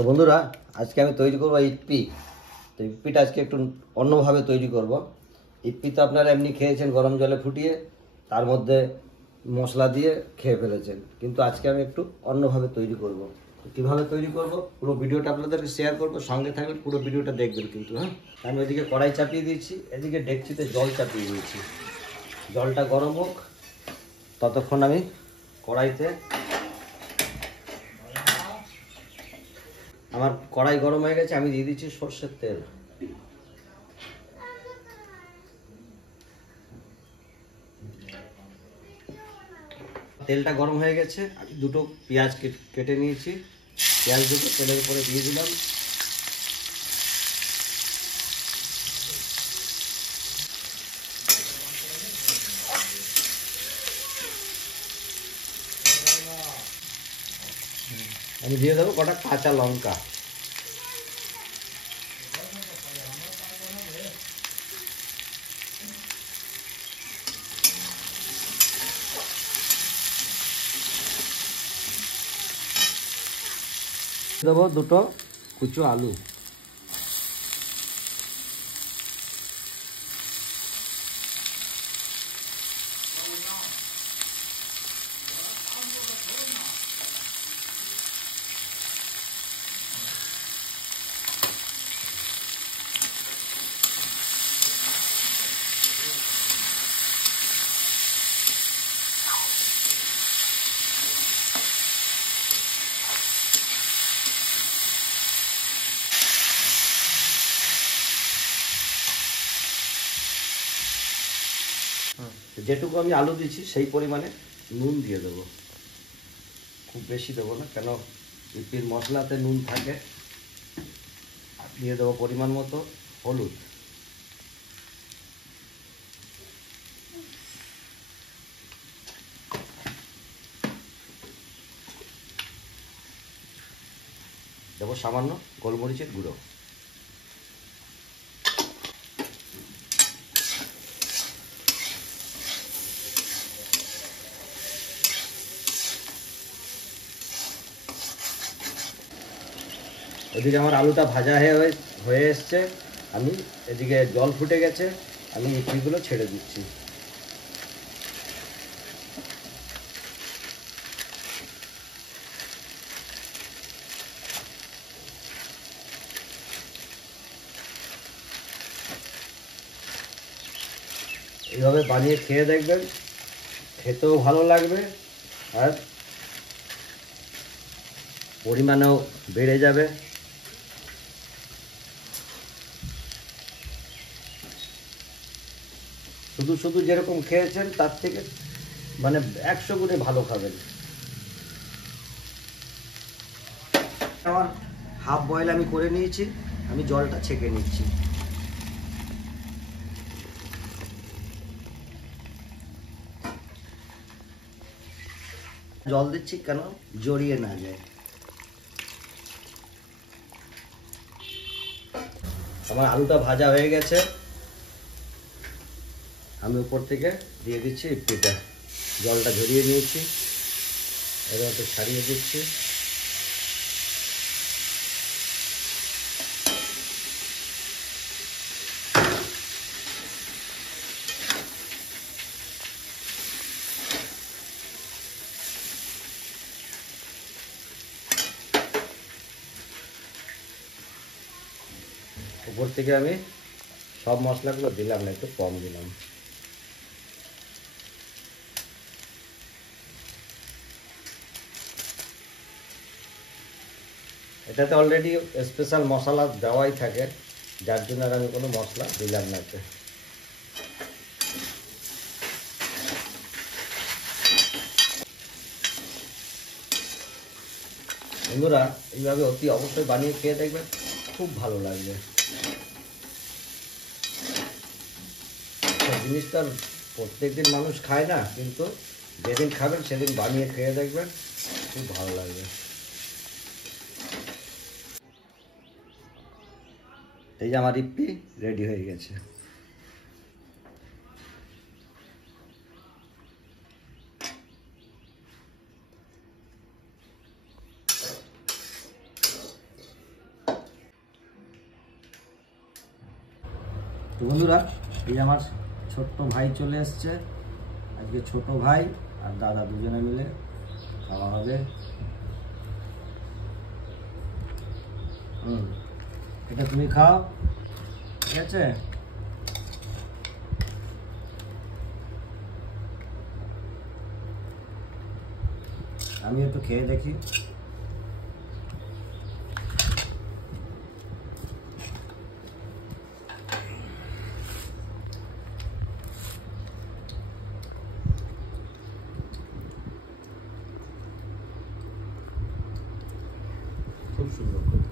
তো বন্ধুরা, আজকে আমি তৈরি করব ইপ্পি। তো ইপ্পিটা আজকে একটু অন্যভাবে তৈরি করব। ইপ্পি তো আপনারা এমনি খেয়েছেন গরম জলে ফুটিয়ে, তার মধ্যে মশলা দিয়ে খেয়ে ফেলেছেন, কিন্তু আজকে আমি একটু অন্যভাবে তৈরি করব। কীভাবে তৈরি করব পুরো ভিডিওটা আপনাদেরকে শেয়ার করব, সঙ্গে থাকবেন, পুরো ভিডিওটা দেখবেন কিন্তু। হ্যাঁ, আমি ওইদিকে কড়াই চাপিয়ে দিয়েছি, এদিকে ডেকচিতে জল চাপিয়ে দিয়েছি। জলটা গরম হোক, ততক্ষণ আমি কড়াইতে, আমার কড়াই গরম হয়ে গেছে, আমি দিয়ে দিচ্ছি সর্ষের তেল। তেলটা গরম হয়ে গেছে, আমি দুটো পেঁয়াজ কেটে নিয়েছি। পেঁয়াজ দুটো তেলের উপরে দিয়ে দিলাম। আমি দিয়ে দেবো কটা কাঁচা লঙ্কা। দেবো দুটো কুচো আলু। যেটুকু আমি আলু দিচ্ছি সেই পরিমাণে নুন দিয়ে দেবো, খুব বেশি দেবো না, কেন ইপ্পির মশলাতে নুন থাকে। দিয়ে দেবো পরিমাণ মতো হলুদ। দেবো সামান্য গোলমরিচের গুঁড়ো। এদিকে আমার আলুটা ভাজা হয়ে এসছে, আমি এদিকে জল ফুটে গেছে, আমি ইপ্পিগুলো ছেড়ে দিচ্ছি। এইভাবে বানিয়ে খেয়ে দেখবেন, খেতেও ভালো লাগবে আর পরিমাণেও বেড়ে যাবে। শুধু শুধু যেরকম খেয়েছেন তার থেকে মানে 100 গুণে ভালো খাবেন। আমার হাফ বয়েল আমি করে নিয়েছি, আমি জলটা ছেঁকে নিচ্ছি। জল দিচ্ছি কেন জড়িয়ে না যায়। আমার আলুটা ভাজা হয়ে গেছে, আমি উপর থেকে দিয়ে দিচ্ছি ইপ্পিটা। জলটা ঝরিয়ে নিয়েছি, এর মধ্যে ছাড়িয়ে দিচ্ছি। উপর থেকে আমি সব মশলাগুলো দিলাম না, একটু কম দিলাম। এটাতে অলরেডি স্পেশাল মশলা দেওয়াই থাকে, যার জন্য আর আমি কোনো মশলা দিলাম না এতে। বন্ধুরা, এইভাবে অতি অবশ্যই বানিয়ে খেয়ে দেখবেন, খুব ভালো লাগবে। জিনিসটা প্রত্যেকদিন মানুষ খায় না, কিন্তু যেদিন খাবেন সেদিন বানিয়ে খেয়ে দেখবেন, খুব ভালো লাগবে। এই যে আমার ইপ্পি রেডি হয়ে গেছে। তো বন্ধুরা, এই আমার ছোট্ট ভাই চলে এসছে। আজকে ছোট ভাই আর দাদা দুজনে মিলে খাওয়া হবে। এটা তুমি খাও, ঠিক আছে? আমি একটু খেয়ে দেখি। খুব সুন্দর।